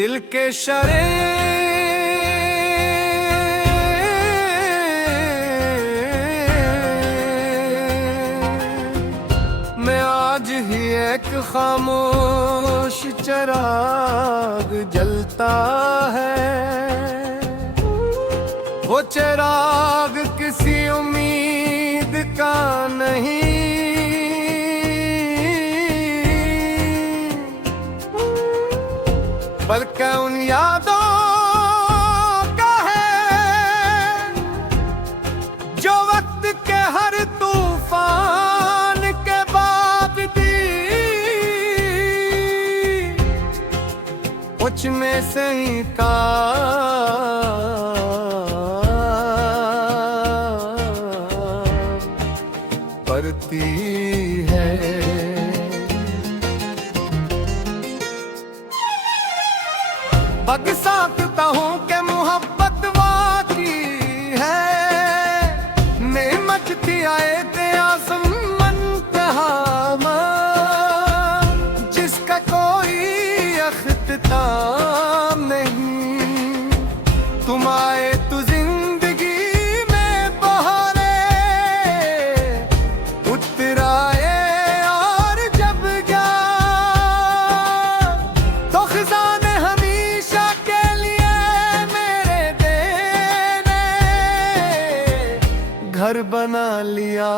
दिल के शरे में आज ही एक खामोश चिराग जलता है। वो चिराग किसी उम्मीद का नहीं, बल्कि उन यादों का है जो वक्त के हर तूफान के बावजूद पूछने से ही का करती है। पग साधता हूँ कि मोहब्बत वाकी है, नेमत थी आए ते आसमान जिसका कोई अख्तिताम नहीं। तुम आए तो जिंदगी में बहारे उतराए, और जब गया तो खजाने हमेशा के लिए मेरे देने घर बना लिया।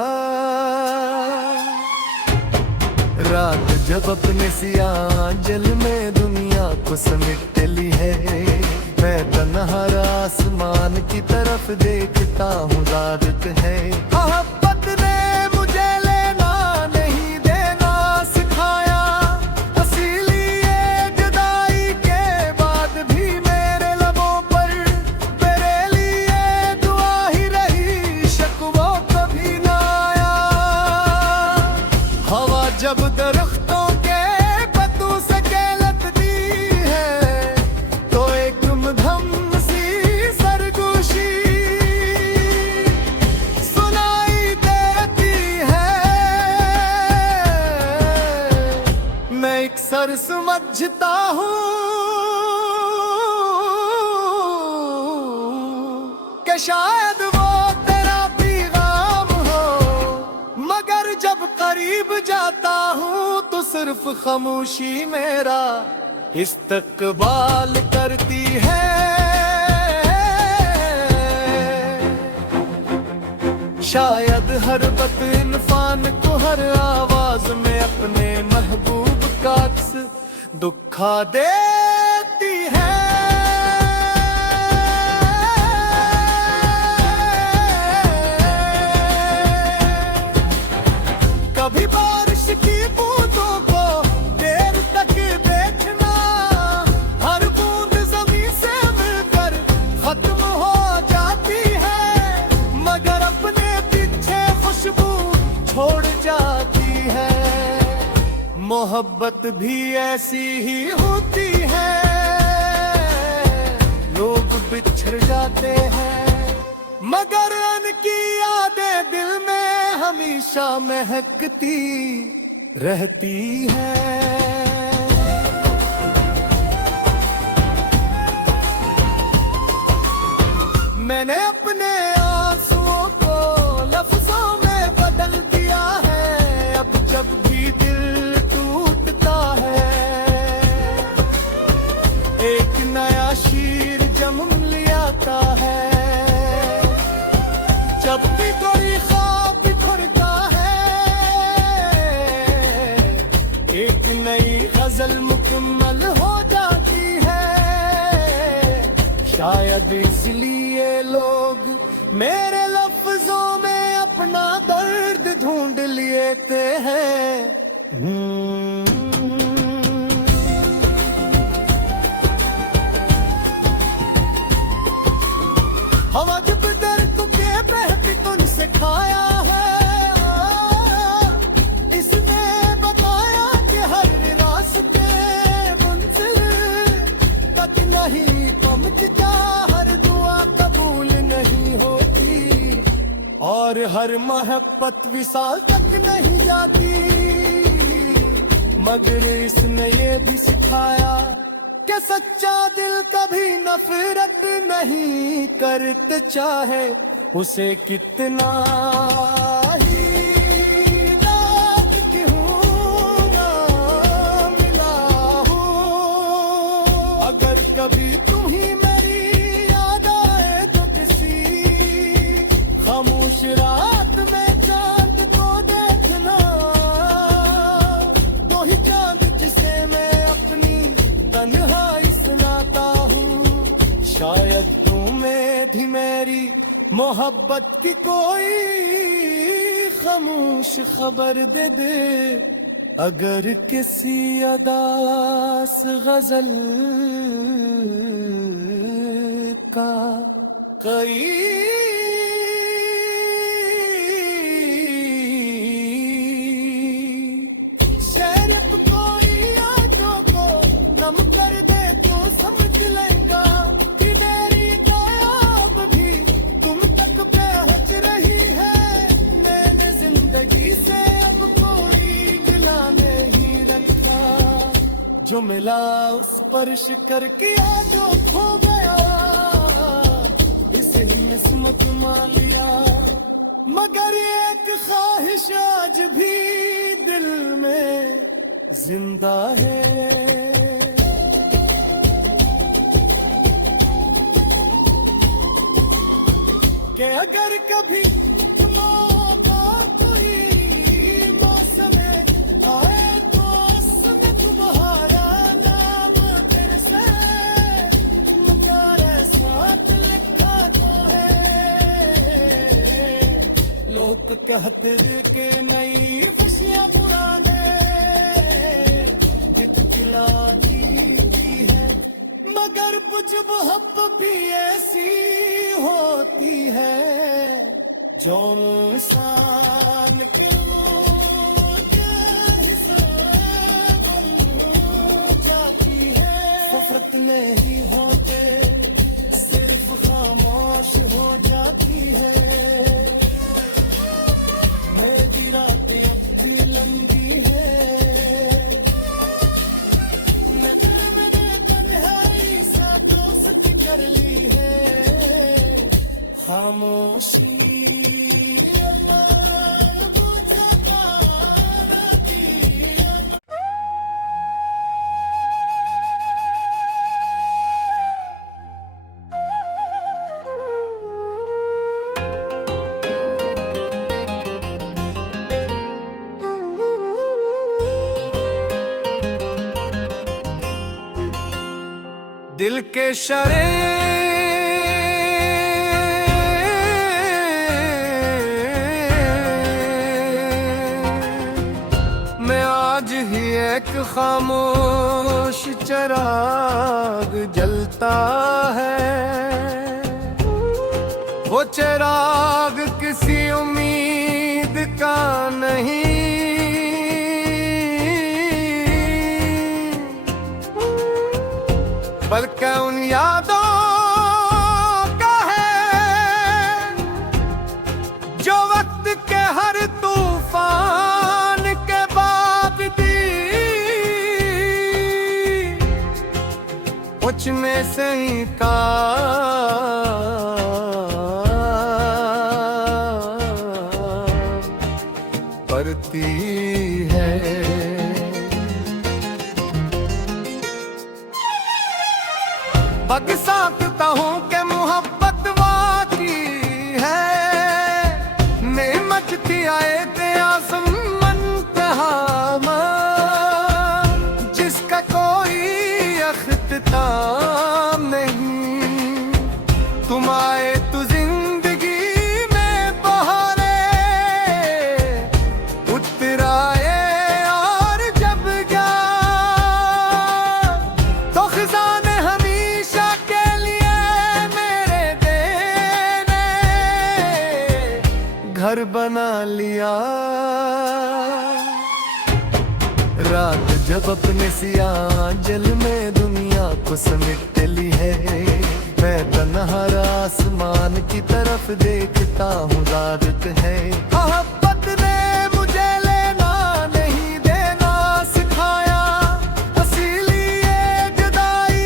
रात जब अपने सियाह जल में दुनिया को समेट ली है, मैं तन्हा आसमान की तरफ देखता हूँ रात है। मोहब्बत ने मुझे लेना नहीं देना सिखाया, इसीलिए जुदाई के बाद भी मेरे लबों पर तेरे लिए दुआ ही रही, शकवा कभी ना आया। हवा जब दरख्तों के पत्तों से कहलत दी है, तो एक मधम सी सरगोशी सुनाई देती है। मैं एक सर समझता हूँ कि शायद वो तेरा पैगाम हो, मगर जब करीब जाता हूँ तो सिर्फ खामोशी मेरा इस्तकबाल करती है। शायद हर वक्त इंसान को हर आवाज में अपने महबूब का अक्स दुखा देती है। कभी बारिश की बूंदों को देर तक देखना, हर बूंद ज़मीन से मिलकर खत्म हो जाती है, मगर अपने पीछे खुशबू छोड़ जाती है। मोहब्बत भी ऐसी ही होती है, लोग बिछड़ जाते हैं, मगर उनकी यादें दिल में हमेशा महकती रहती है। मैंने अपने आंसुओं को लफ्जों में बदल दिया है, अब जब भी दिल टूटता है एक नया शीर जन्म लियाता है। जब भी कोई ख्वाब बिखरता है एक नई गजल मुकम्मल हो जाती है। शायद इसलिए लोग मेरे लफ्जों में अपना दर्द ढूंढ लेते हैं। हवा जब दर्द के बहती तुन से खाया है, इसने बताया कि हर रास्ते मंजिल तक नहीं पहुंचता, हर दुआ कबूल नहीं होती, और हर मोहब्बत विसाल तक नहीं जाती। मगर इसने ये भी सिखाया कि सच्चा दिल कभी नफरत नहीं करते, चाहे उसे कितना ही रात क्यों ना मिला हो। अगर कभी तुम ही मेरी याद आए तो किसी खामोश रात में चांद को देखना, दो ही चांद जिसे मैं अपनी तन्हाई सुनाता हूँ। शायद तुम्हें भी मेरी मोहब्बत की कोई खामोश खबर दे दे। अगर किसी अदास गजल का कई नम कर दे तो समझ लेगा कि मेरी गायब भी तुम तक पहुंच रही है। मैंने जिंदगी से अब कोई गिला नहीं रखा, जो मिला उस पर शिकर किया, जो खो गया इसे किस्मत मान लिया। मगर एक ख्वाहिश आज भी दिल में जिंदा है, कि अगर कभी मौका कोई मौसम आए तो उसमें तुम्हारा नाम फिर से मगर साथ लिखा तो है। लोग कहते के नई खुशियां पुराने खिलानी है, मगर मुझ मोहब्बत भी ऐसी होती है जो इंसान क्यों जाती है। नफरत नहीं होते सिर्फ खामोश हो जाती है। मेरी रात अब भी लंबी है, कर ली है खामोशी। दिल के शरे में आज ही एक खामोश चिराग जलता है। वो चिराग किसी उम्मीद का नहीं, बल्कि उन यादों का है जो वक्त के हर तूफान के बावजूद पूछने से ही का पड़ती है। पग साधता हूँ कि मोहब्बत वाकी है, नेमत थी आए थे आसमान जिसका कोई अख्तिताम नहीं। तुम आए तो जिंदगी में बहारे उतर आए, और जब गया तो खजाने हमेशा के लिए मेरे देने घर बना लिया। रात जब अपने सियाह जल में दुनिया को समेट ली है, मैं तन्हा आसमान की तरफ देखता हूँ। रात है मोहब्बत ने मुझे लेना नहीं देना सिखाया, इसीलिए जुदाई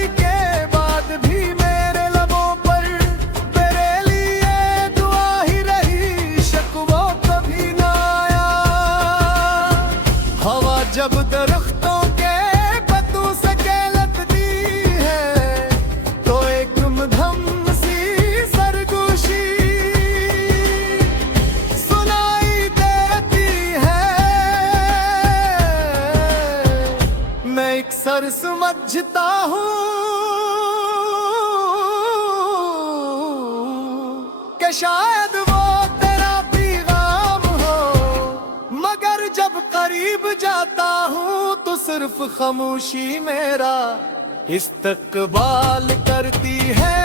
जब दरख्तों के पत्तों से केलत दी है तो एक मधम सी सरगोशी सुनाई देती है। मैं एक सर समझता हूँ कि शायद वो तेरा पैगाम हो, मगर जब करीब जाता हूँ तो सिर्फ खामोशी मेरा इस्तकबाल करती है।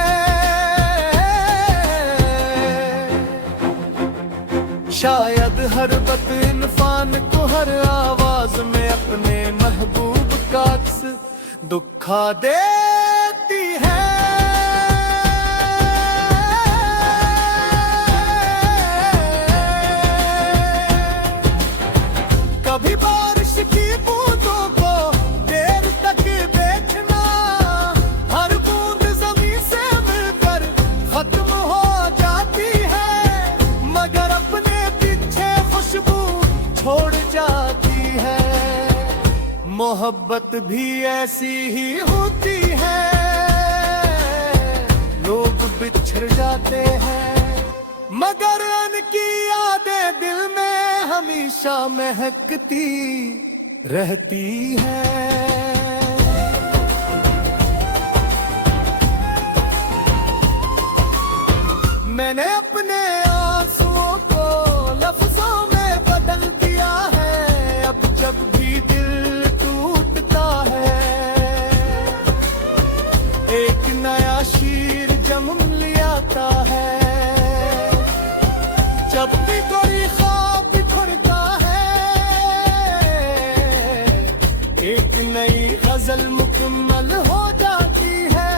शायद हर बत इंसान को हर आवाज में अपने महबूब का अक्स दुखा देती है। कभी बारिश की बूंदों को देर तक देखना, हर बूंद ज़मीन से मिलकर खत्म हो जाती है, मगर अपने पीछे खुशबू छोड़ जाती है। मोहब्बत भी ऐसी ही होती है, लोग बिछड़ जाते हैं मगर उनकी यादें दिल में हमेशा महकती रहती है। मैंने अपने आंसुओं को लफ्जों में बदल दिया है, अब जब भी दिल टूटता है एक नया शीर जन्म लियाता है। जब भी कोई ख्वाब बिखरता है एक नई गजल मुकम्मल हो जाती है।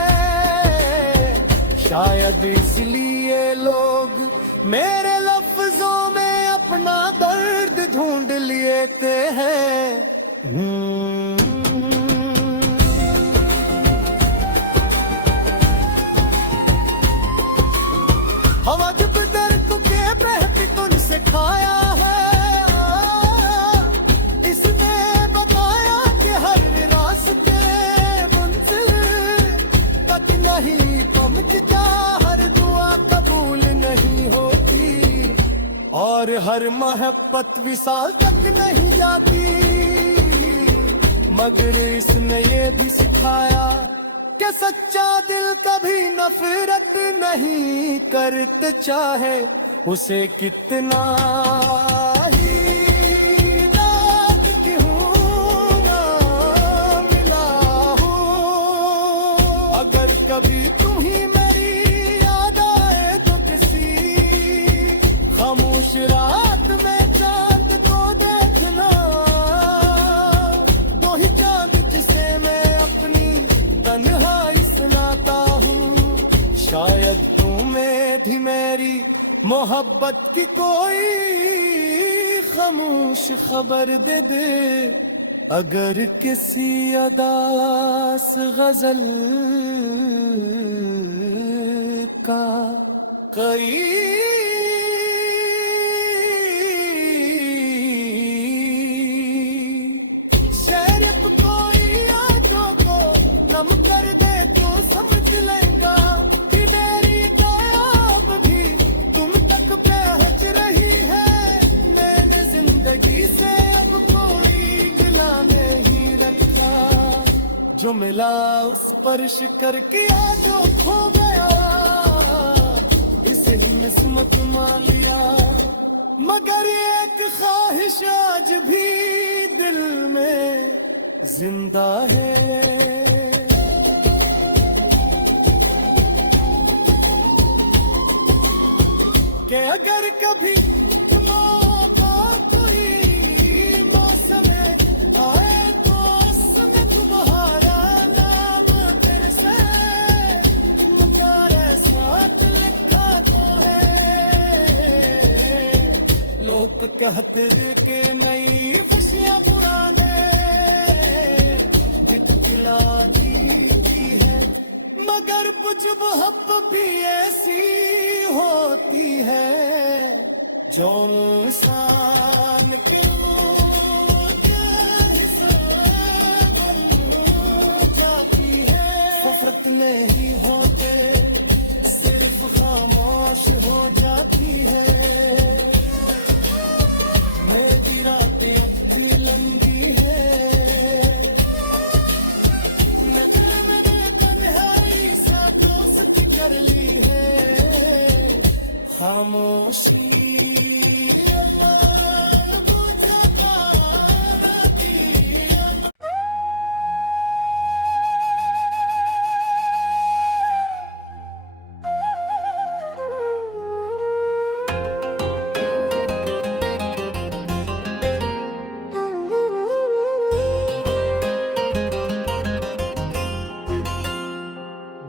शायद इसलिए लोग मेरे लफ्जों में अपना दर्द ढूंढ लेते हैं। हवा जब दर्द के बहती तुन से खाया है, इसने बताया कि हर रास्ते मंजिल तक नहीं पहुंचता, हर दुआ कबूल नहीं होती और हर मोहब्बत विसाल तक नहीं जाती। मगर इसने ये भी सिखाया कि सच्चा दिल कभी नफरत नहीं करते, चाहे उसे कितना ही रात क्यों ना मिला हो। अगर कभी तुम्ही मेरी याद आए तो किसी खामोश रात में चांद को देखना, दो ही चांद जिसे मैं अपनी तन्हाई सुनाता हूँ। शायद तुम्हें भी मेरी मोहब्बत की कोई खामोश खबर दे दे, अगर किसी अदास गजल का कोई कर दे तो समझ लेगा कि मेरी ख्वाब भी तुम तक पहुंच रही है। मैंने जिंदगी से अब कोई गिला नहीं रखा, जो मिला उस पर शिकर किया, जो खो गया इसे किस्मत मान लिया। मगर एक ख्वाहिश आज भी दिल में जिंदा है कि अगर कभी मौका कोई मौसम आए तो उसमें तुम्हारा नाम फिर से मगर साथ लिखा तो है। लोग कहते कि नई खुशियां पुराने दिखलानी है, मगर बुझ मोहब्बत भी ऐसी होती है जो इंसान क्यों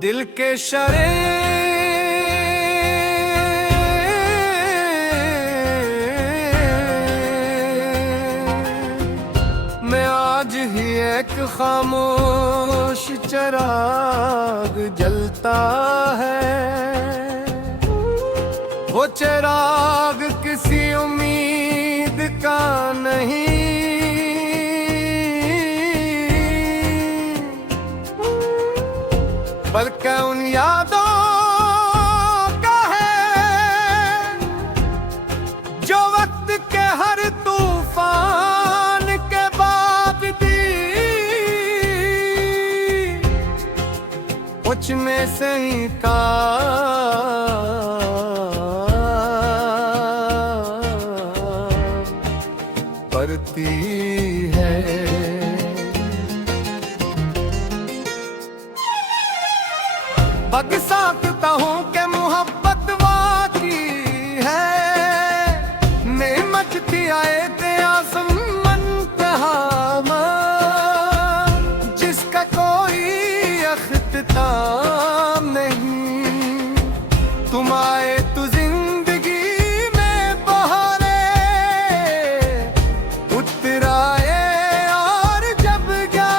दिल के शरे में आज ही एक खामोश चिराग जलता है। वो चिराग किसी उम्मीद का नहीं, बल्कि उन यादों का है जो वक्त के हर तूफान के बावजूद पूछने से ही का करती है। पग साकता हूँ कि मोहब्बत वाकी है, नेमत थी आए ते आसम मंतहा जिसका कोई अख्तिताम नहीं। तुम आए तो जिंदगी में बहारे उतराए, और जब गया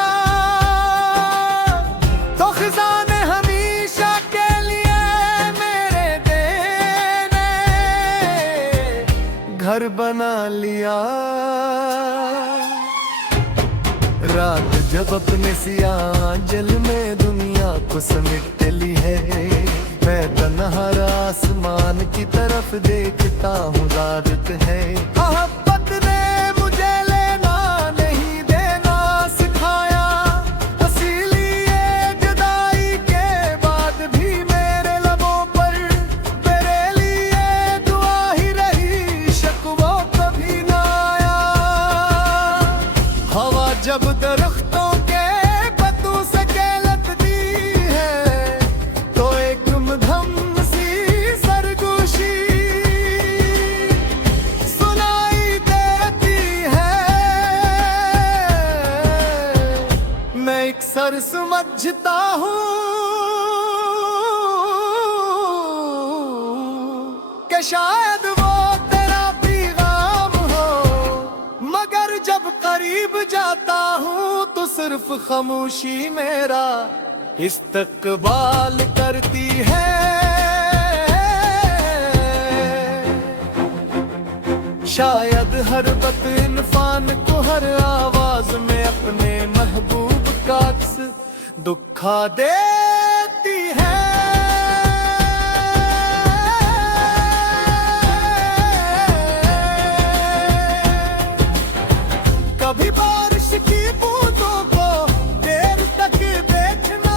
तो खजाने हमेशा के लिए मेरे देने घर बना लिया। रात जब अपने सियाह जल में दुनिया को समेट ली है, मैं तन्हा आसमान की तरफ देखता हूँ। रात है मोहब्बत ने मुझे लेना नहीं देना सिखाया, इसीलिए जुदाई के बाद भी मेरे लबों पर तेरे लिए दुआ ही रही, शकवा कभी ना आया। हवा जब दरख्तों के पत्तों से कहलत दी है, तो एक मधम सी सरगोशी सुनाई देती है। मैं एक सर समझता हूँ कि शायद वो तेरा पैगाम हो, मगर जब करीब जाता हूँ तो सिर्फ खामोशी मेरा इस्तकबाल करती है। शायद हर वक्त इंसान को हर आवाज में अपने महबूब का अक्स दुखा देती है। कभी बारिश की बूंदों को देर तक देखना,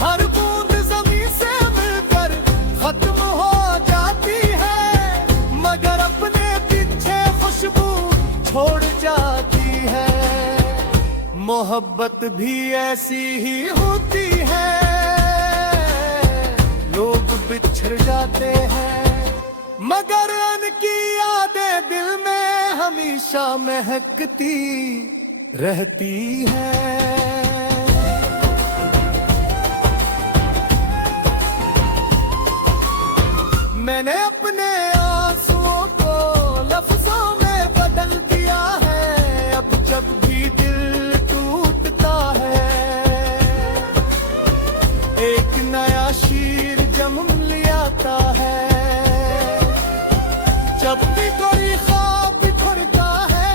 हर बूंद जमीन से मिलकर खत्म हो जाती है, मगर अपने पीछे खुशबू छोड़ जाती है। मोहब्बत भी ऐसी ही होती है, लोग बिछड़ जाते हैं, मगर उनकी यादें दिल में हमेशा महकती रहती है। मैंने अपने आंसुओं को लफ्जों में बदल दिया है, अब जब भी दिल टूटता है एक नया शीर जन्म लियाता है। जब भी कोई ख्वाब बिखरता है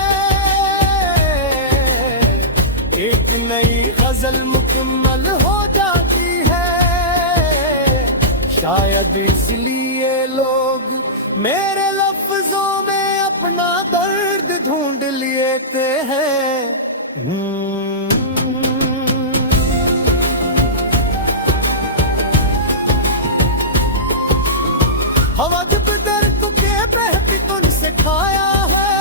एक नई गजल मुकम्मल हो जाती है। शायद इसलिए लोग मेरे लफ्जों में अपना दर्द ढूंढ लेते हैं। हवा जब दर्द के बहती तुन से खाया है,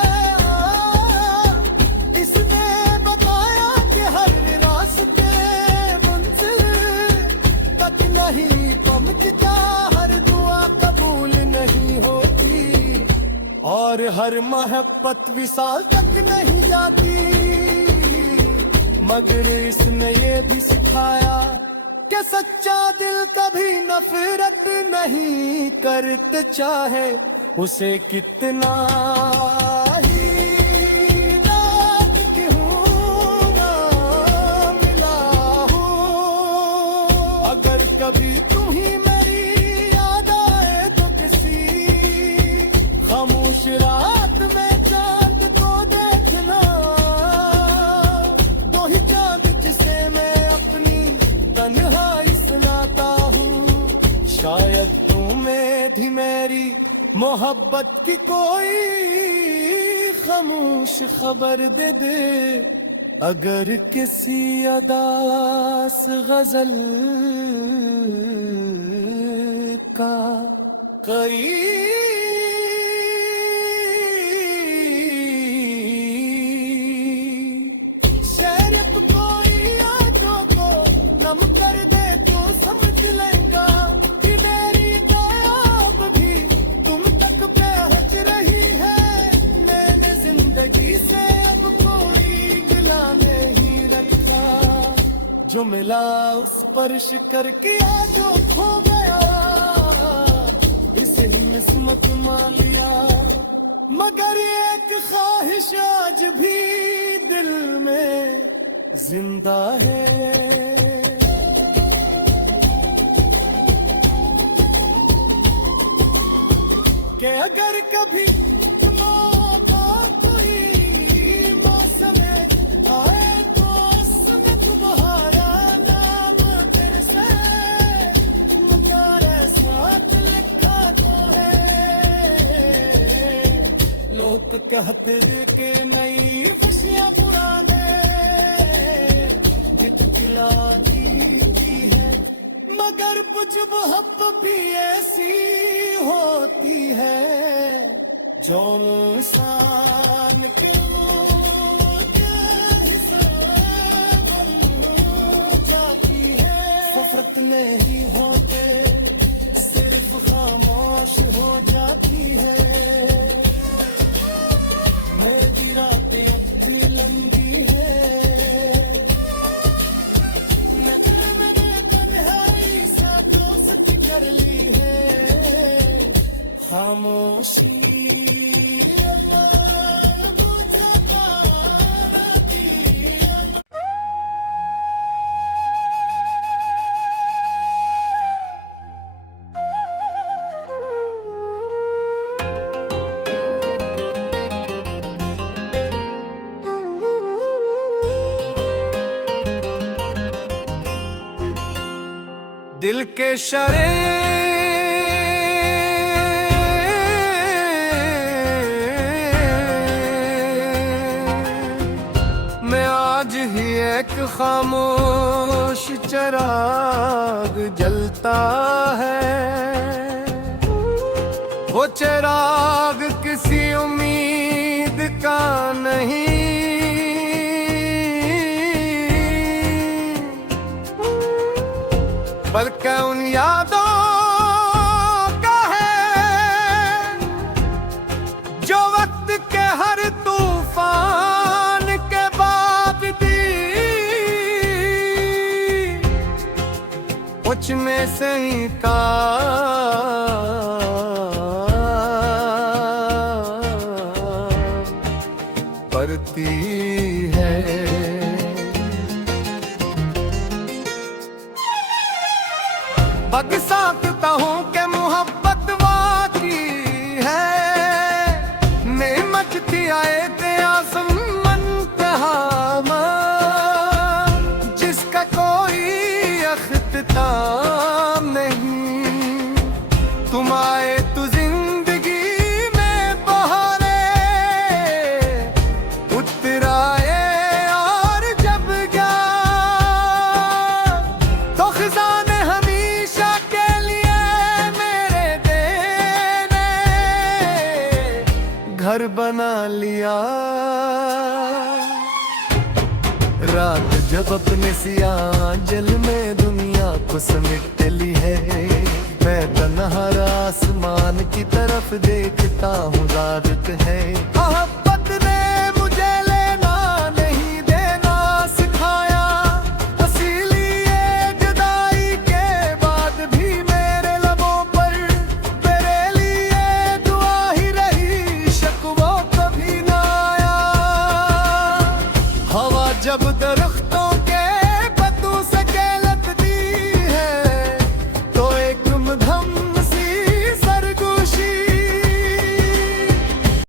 इसने बताया कि हर रास्ते मंजिल तक नहीं पहुंचता, हर दुआ कबूल नहीं होती, और हर मोहब्बत विसाल तक नहीं जाती। मगर इसने ये भी सिखाया कि सच्चा दिल कभी नफरत नहीं करते, चाहे उसे कितना ही रात क्यों ना मिला हो। अगर कभी तुम ही मेरी याद आए तो किसी खामोश रात में चांद को देखना, दो ही चांद जिसे मैं अपनी तन्हाई सुनाता हूँ। शायद तुम्हें भी मेरी मोहब्बत की कोई खामोश खबर दे दे। अगर किसी अदास गजल का कई जो मिला उस स्पर्श करके आज जो खो गया, इसे ही किस्मत मान लिया। मगर एक ख्वाहिश आज भी दिल में जिंदा है कि अगर कभी कहते के नई खुशियां पुराने खिलानी है, मगर कुछ मोहब्बत भी ऐसी होती है जो इंसान क्यों जाती है। नफरत नहीं होते सिर्फ खामोश हो जाती है। खामोशी दिल के शरे एक खामोश चिराग जलता है। वो चिराग किसी उम्मीद का नहीं, बल्कि उन यादों का है जो वक्त के हर तूफान के बाद में सही का पड़ती है। पग साकता हूँ के मोहब्बत वाकी है, नेमत थी आए ते आसमान जिसका कोई अख्तिताम नहीं। तुम आए तो जिंदगी में बहारे उतर आए, और जब गया तो खजाने हमेशा के लिए मेरे देने घर बना लिया। रात जब अपने सियाह जल में दुनिया को समेट ली है, मैं तन्हा आसमान की तरफ देखता हूँ। रात है मोहब्बत ने मुझे लेना नहीं देना सिखाया, इसीलिए जुदाई दरख्त